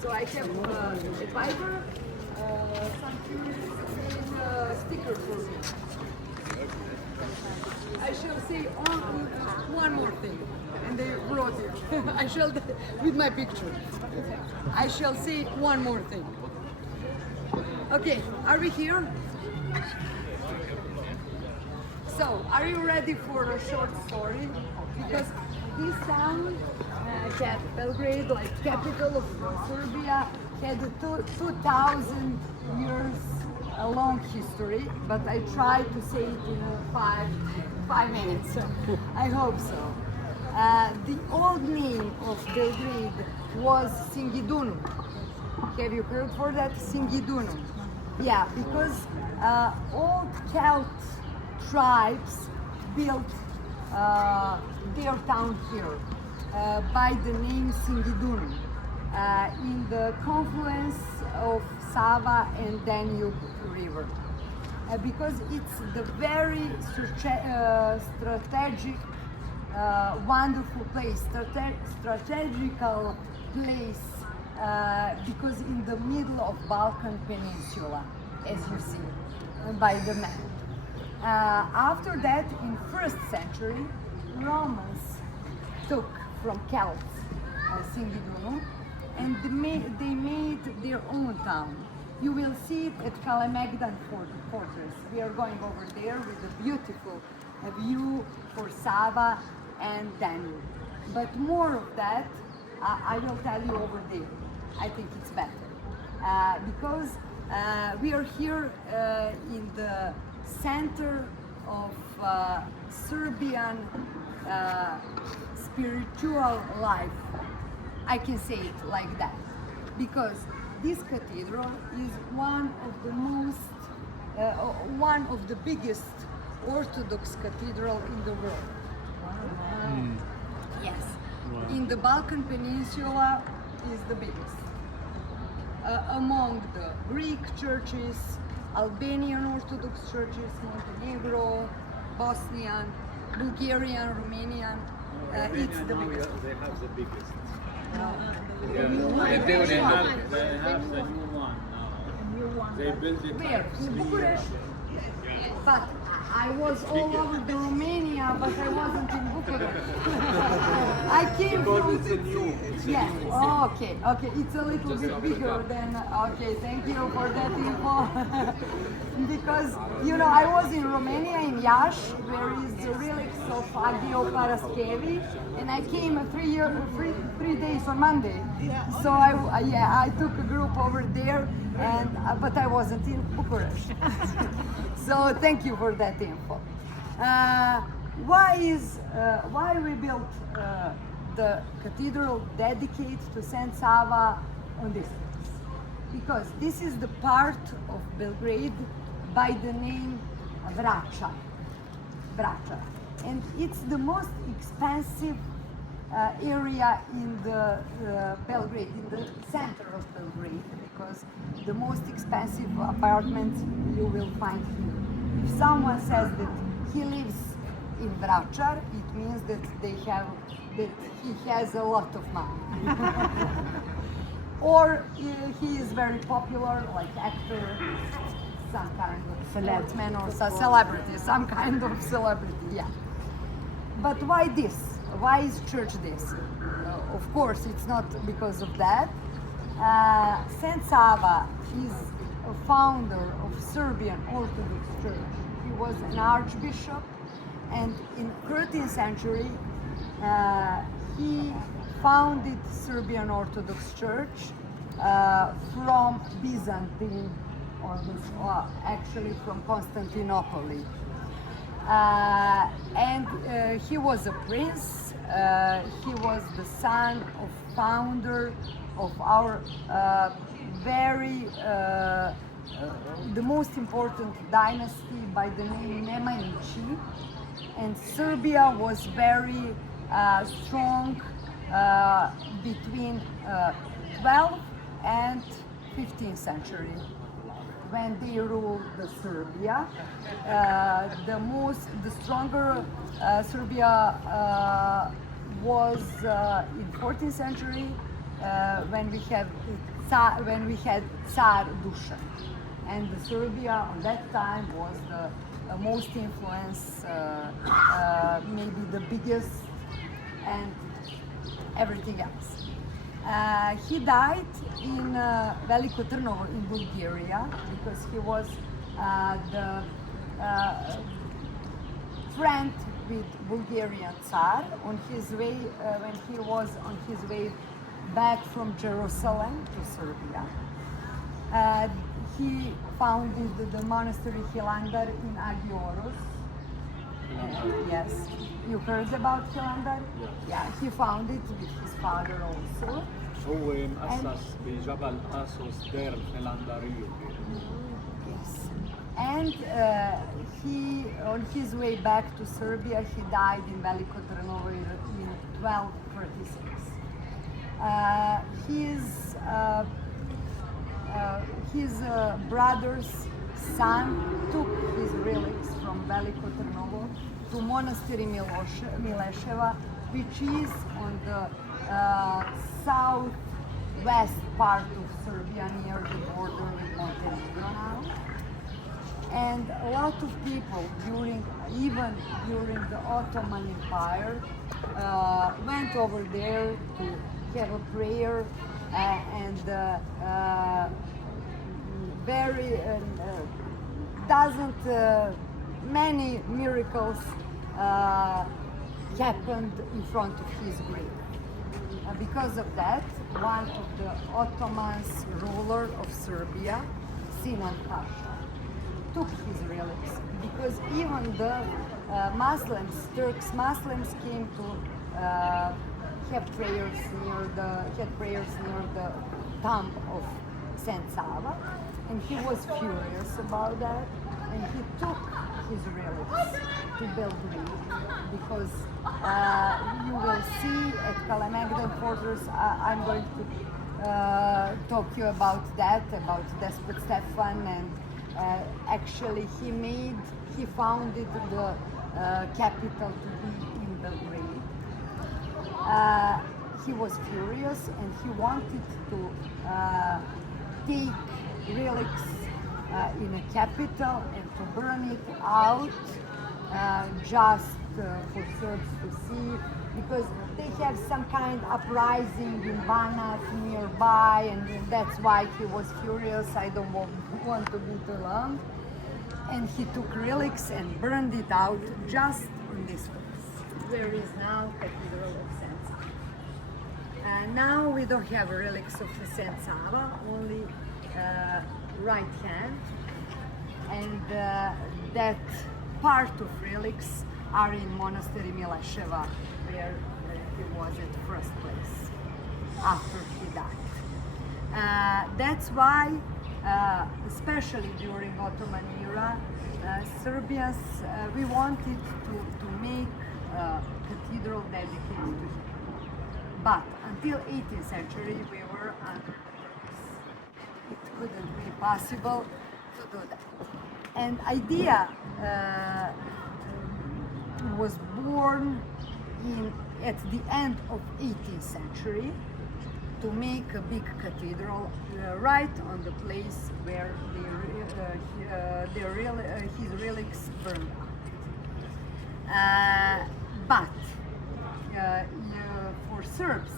So I have a Viber, some curious sticker for me. I shall say one more thing, and they wrote it. I shall, with my picture. I shall say one more thing. Okay, are we here? So, are you ready for a short story? Because this town, Belgrade, like capital of Serbia, had a 2,000 years long history, but I tried to say it in five minutes. I hope so. The old name of Belgrade was Singidunum. Have you heard for that? Singidunum. Yeah, because old Celt tribes built their town here by the name Singidunum in the confluence of Sava and Danube River. Because it's the very strategic, wonderful place, strategical place, because in the middle of Balkan Peninsula, as you see by the map. After that, in 1st century, Romans took from Celts Singidunum, and they made their own town. You will see it at Kalemegdan Fortress. We are going over there with a beautiful view for Sava and Danube. But more of that, I will tell you over there. I think it's better. Because we are here in the center of Serbian spiritual life. I can say it like that. Because this cathedral is one of the biggest Orthodox cathedral in the world. Yes, in the Balkan Peninsula is the biggest. Among the Greek churches, Albanian Orthodox churches, Montenegro, Bosnian, Bulgarian, Romanian, it's the biggest. They have the biggest. The new one. They have the new one now. They built it. Where? In Bucharest? But I was all over the Romania, but I wasn't in Bucharest. I came from... It's a new. Yes. Oh, okay. Okay. It's a little bit bigger than. Okay. Thank you for that info. Because you know I was in Romania in Iași, where is the relics of Agio Paraskevi, and I came 3 days on Monday. So I took a group over there, and but I wasn't in Bucharest. So thank you for that info. Why we built the cathedral dedicated to Saint Sava on this place? Because this is the part of Belgrade by the name Vrača, and it's the most expensive area in the Belgrade, in the center of Belgrade, because the most expensive apartments you will find here. If someone says that he lives in Vračar, it means that he has a lot of money. Or he is very popular, like actor, some kind of sportsman or celebrity, some kind of celebrity, yeah. But why this? Why is church this? Of course, it's not because of that. Saint Sava is a founder of Serbian Orthodox Church. He was an archbishop, and in 13th century, he founded Serbian Orthodox Church from Byzantine, or actually from Constantinople. And he was a prince. He was the son of founder of our the most important dynasty by the name Nemanjići, and Serbia was very strong between 12th and 15th century when they ruled the Serbia. The stronger Serbia was in 14th century, when we had Tsar Dusan, and Serbia on that time was the most influenced, maybe the biggest, and everything else. He died in Veliko Trnovo in Bulgaria because he was the friend with Bulgarian Tsar on his way when he was on his way back from Jerusalem to Serbia. He founded the monastery Hilandar in Agioros. Yes, you heard about Hilandar? Yeah, he founded with his father also. هو مؤسس بجبل اسوس دير الفنلندرية. Yes, and he, on his way back to Serbia, he died in Veliko Trnovo in 1236. His brother's son took his relics from Veliko Trnovo to Monastery Mileševa, which is on the southwest part of Serbia near the border with Montenegro now. And a lot of people, even during the Ottoman Empire, went over there to have a prayer and many miracles happened in front of his grave. Because of that, one of the Ottomans ruler of Serbia, Sinan Pasha, took his relics because even the Turks Muslims came to have prayers near the tomb of Saint Sava, and he was furious about that, and he took his relics to Belgrade because you will see at Kalemegdan Fortress. I'm going to talk to you about that, about Despot Stefan, and actually he founded the capital to be in Belgrade. He was furious and he wanted to take relics in a capital and to burn it out just for Serbs to see, because they have some kind of uprising in Banat nearby, and that's why he was furious. I don't want to be too long. And he took relics and burned it out just on this place, where is now Cathedral of Saint Sava. Now we don't have relics of Saint Sava, only right hand, and that part of relics are in Monastery Mileševa, where he was at first place after he died. That's why, especially during Ottoman era, Serbians, we wanted to make a cathedral dedicated to him. But until 18th century, we were under the Turks. It couldn't be possible to do that. And idea was born at the end of 18th century to make a big cathedral right on the place where his relics burned out. But for Serbs,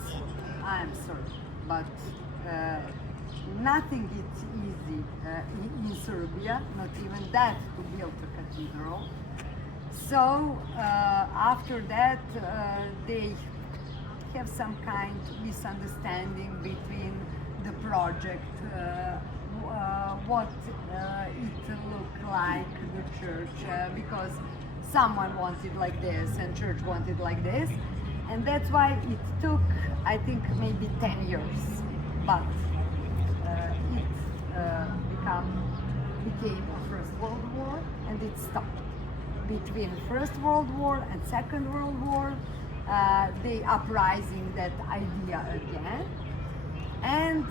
I am Serb, but nothing is easy in Serbia, not even that, to build a cathedral. So after that, they have some kind of misunderstanding between the project, what it looked like, the church, because someone wanted like this and church wanted like this, and that's why it took, I think, maybe 10 years, but it became First World War, and it stopped. Between First World War and Second World War, they uprising that idea again, and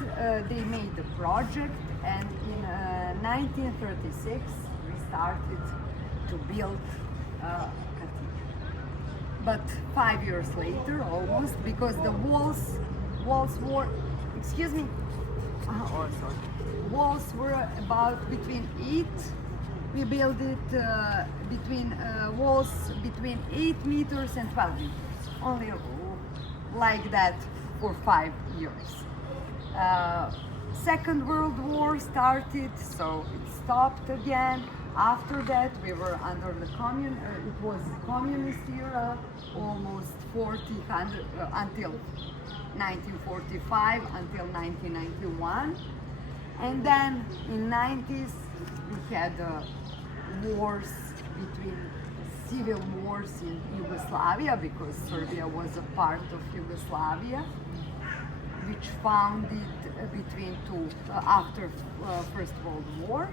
they made the project, and in 1936 we started to build a cathedral. But 5 years later, almost, because the walls walls were, excuse me, oh sorry, walls were about between 8. We built it between walls between 8 meters and 12 meters, only like that for 5 years. Second World War started, so it stopped again. After that, we were under the it was communist era, almost until 1945, until 1991. And then in 90s, we had wars civil wars in Yugoslavia, because Serbia was a part of Yugoslavia, which founded after First World War.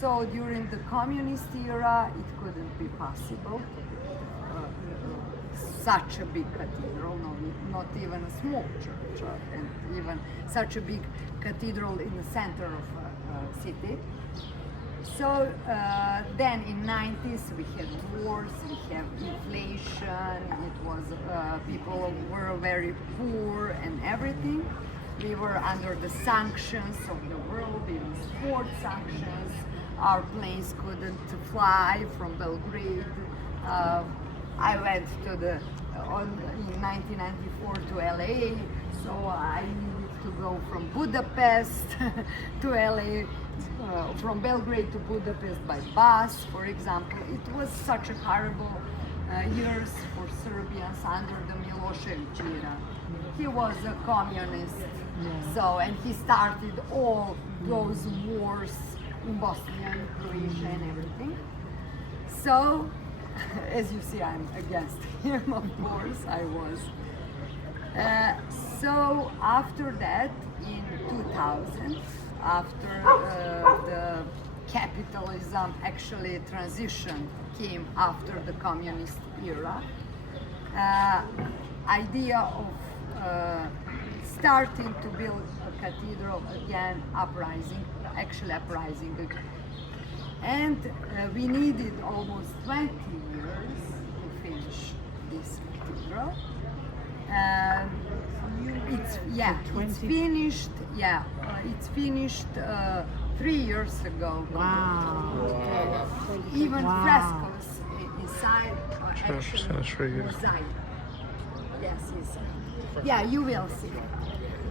So during the communist era, it couldn't be possible such a big cathedral, not even a small church, and even such a big cathedral in the center of a city. So then in 90s we had wars, we have inflation, it was people were very poor and everything. We were under the sanctions of the world, even sport sanctions. Our planes couldn't fly from Belgrade. I went in 1994 to LA, so I needed to go from Budapest to LA, from Belgrade to Budapest by bus, for example. It was such a horrible years for Serbians under the Milosevic era. He was a communist, so, and he started all those wars in Bosnia and Croatia and everything. So, as you see, I'm against him, of course, I was. So after that, in 2000, after the capitalism actually transition came after the communist era, idea of starting to build a cathedral again, uprising again. And we needed almost 20 years to finish this cathedral. It's finished 3 years ago. Wow. Even frescoes inside are actually mosaic. Yes, inside. Yeah, you will see.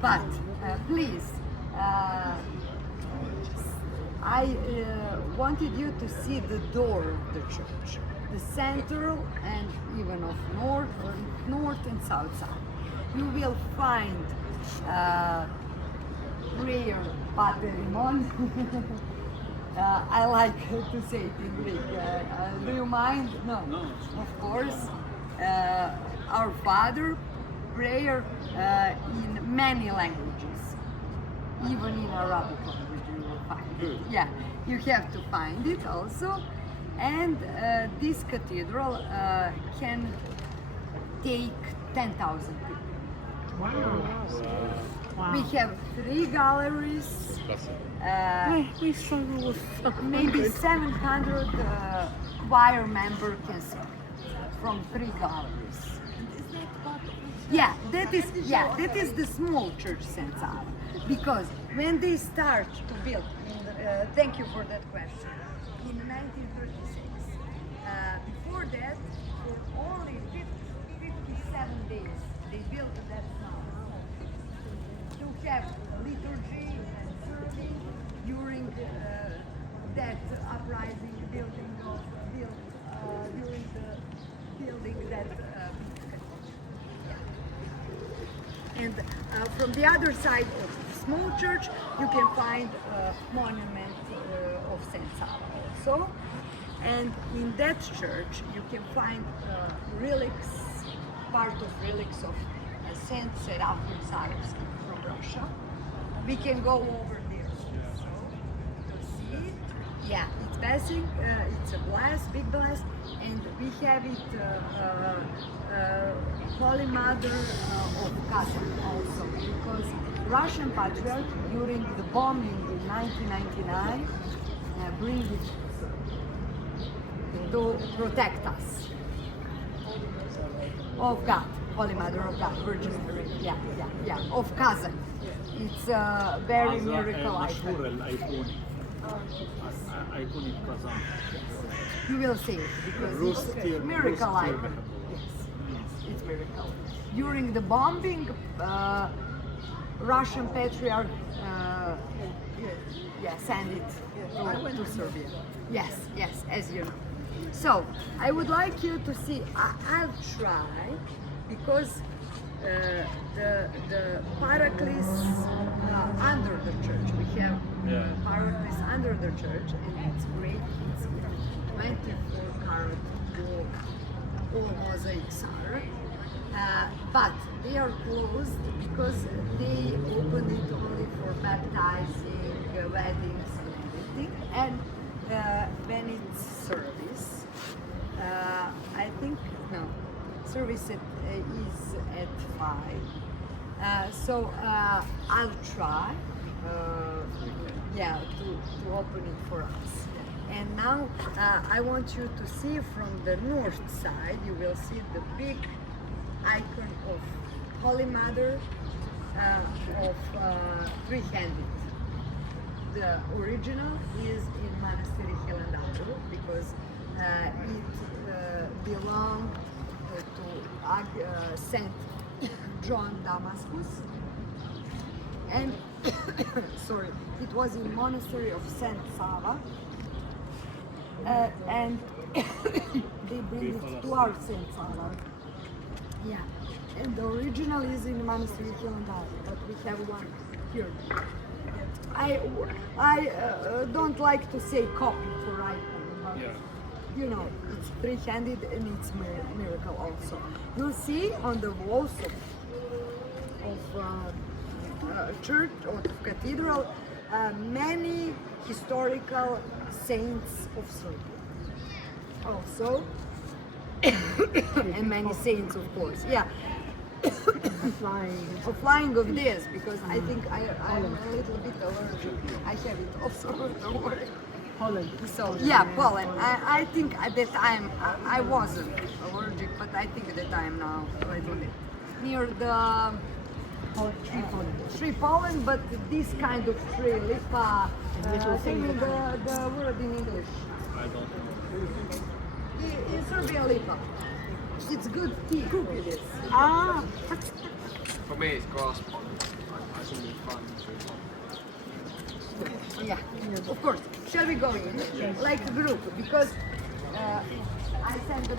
But please, I wanted you to see the door of the church, the central and even of north and south side. You will find prayer paterimon. I like to say it in Greek. Do you mind? No. Of course. Our Father prayer in many languages, even in Arabic language you will find it. Yeah, you have to find it also. And this cathedral can take 10,000 people. Wow. We have 3 galleries. We struggle with Maybe 700 choir members can sing from 3 galleries. That is the small church Sava. Because when they start to build, thank you for that question, in 1936, before that, for only 57 days, they built that town to have liturgy and serving during that uprising during the building that and from the other side of the small church, you can find a monument of Saint Sava also. And in that church, you can find part of relics of Saint Seraphim Sarovsky from Russia. We can go over there also to see it. Yeah, it's passing, it's a blast, big blast, and we have it Holy Mother of Kazan also, because Russian Patriarch during the bombing in 1999 bring it to protect us of God. Holy Mother of God, Virgin Mary. Yeah, of Kazan. It's a very miracle icon. مشهور الايقوني ايقوني كازان. You will see it because it's miracle icon. Yes, it's miracle. During the bombing, Russian patriarch sent it to Serbia. Yes, as you know. So I would like you to see. I'll try because the Paraclis under the church. We have Paraclis under the church, and it's great. It's 24 karat gold, all mosaic center. But they are closed because they opened it only for baptizing, weddings, and everything. And when it's service, I think service is at 5. So I'll try, to open it for us. And now I want you to see from the north side. You will see the big icon of Holy Mother of three-handed. The original is in Monastery Hilandaro because it belonged to Saint John Damascus, and sorry, it was in Monastery of Saint Sava, and they bring it to our Saint Sava. Yeah, and the original is in Monastery Hilandaro, but we have one here. I don't like to say copy for icon, but you know, it's three-handed and it's miracle also. You'll see on the walls of church or cathedral many historical saints of Serbia. Also, and many saints, of course. Yeah. Flying of this because I think I'm a little bit allergic. I have it also. Don't worry. Pollen. So pollen. I think at that time I wasn't allergic, but I think that I am now a little bit near the tree pollen. But this kind of tree, lipa. Tell me the word in English. I don't know. In Serbia, lipa. It's good tea. Cook it. For me, it's grass pond. I think it's fun. Yeah, of course. Shall we go in like a group? Because I sent the